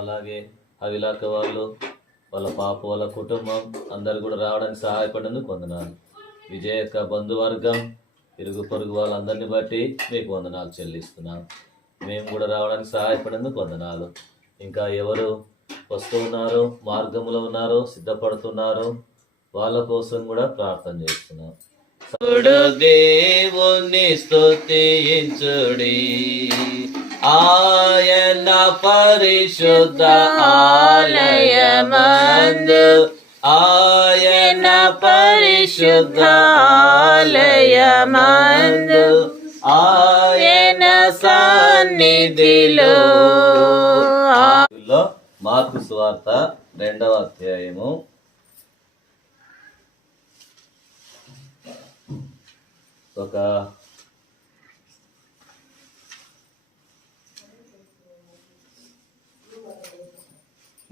అలాగే అవిలాక వాళ్ళు, వాళ్ళ పాప, వాళ్ళ కుటుంబం అందరు కూడా రావడానికి సహాయపడేందుకు వందనాలు. విజయ్ యొక్క బంధువర్గం, ఇరుగు పొరుగు వాళ్ళందరినీ బట్టి మీకు వందనాలు చెల్లిస్తున్నాం. మేము కూడా రావడానికి సహాయపడేందుకు వందనాలు. ఇంకా ఎవరు వస్తూ ఉన్నారో, మార్గంలో ఉన్నారో, సిద్ధపడుతున్నారో వాళ్ళ కోసం కూడా ప్రార్థన చేస్తున్నాం. దేవుని స్తుతించుడి, ఆయన పరిశుద్ధ ఆలయమందు, ఆయన పరిశుద్ధ ఆలయమందు, ఆయన సన్నిధిలో. మార్కు సువార్త 2వ అధ్యాయము ఒక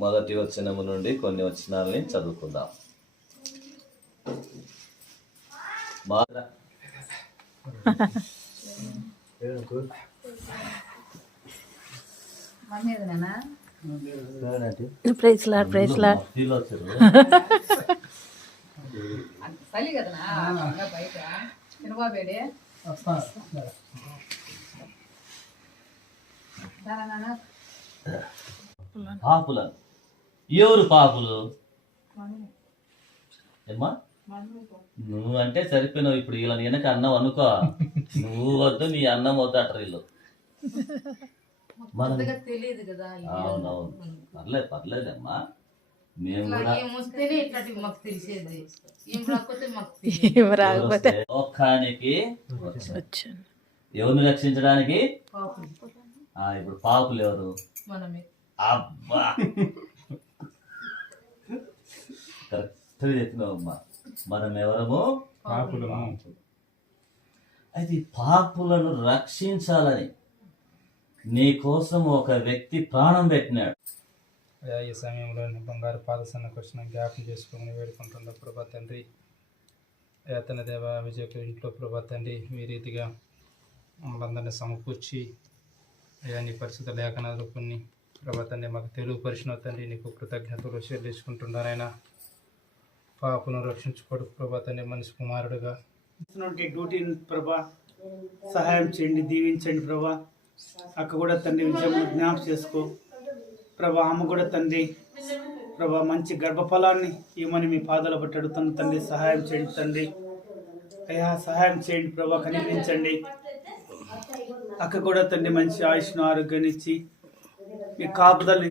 మొదటి వచనము నుండి కొన్ని వచనాలని చదువుకుందాం. పాపుల ఎవరు పాపులు? ఏమ్మా నువ్వు అంటే సరిపోయినావు. ఇప్పుడు వీళ్ళ వెనక అన్నం అనుకో, నువ్వు వద్దు, నీ అన్నం వద్దు అంటారు వీళ్ళు. అవునవును, పర్లేదమ్మా. మేము కూడా లోకానికి ఎవరిని రక్షించడానికి. ఇప్పుడు పాపులు ఎవరు? అబ్బా కరెక్ట్గా చెప్పినావమ్మా. మనం ఎవరము? పాపులము. అయితే పాపులను రక్షించాలని నీ కోసం ఒక వ్యక్తి ప్రాణం పెట్టినాడు. ఈ సమయంలో బంగారు పాదసన్నకు వచ్చిన జ్ఞాపకం చేసుకోమని వేడుకుంటున్న ప్రభా తండ్రి, తన దేవ విజయకు ఇంట్లో ప్రభా తండ్రి, ఈ రీతిగా మమ్మల్ందరినీ సమకూర్చి నీ పరిశుద్ధ లేఖనాలు కొన్ని ప్రభా తండ్రి మాకు తెలియపరిచిన తండ్రి నీకు కృతజ్ఞతలు చెల్లించుకుంటున్నారైనా. పాపను రక్షించుకోడు ప్రభా తండ్రి, మనిషి కుమారుడుగా డ్యూటీని ప్రభా సహాయం చేయండి, దీవించండి ప్రభా. అక్క కూడా తండ్రి విజయం జ్ఞాపకం చేసుకో ప్రభా. అమ్మ కూడా తండ్రి ప్రభా మంచి గర్భఫలాన్ని ఇవ్వమని మీ పాదాల బట్టి అడుగుతున్న తండ్రి. సహాయం చేయండి తండ్రి, అయ్యా సహాయం చేయండి ప్రభా, కనిపించండి. అక్క కూడా తండ్రి మంచి ఆయుష్ను ఆరోగ్యాన్ని ఇచ్చి మీ కాపుదల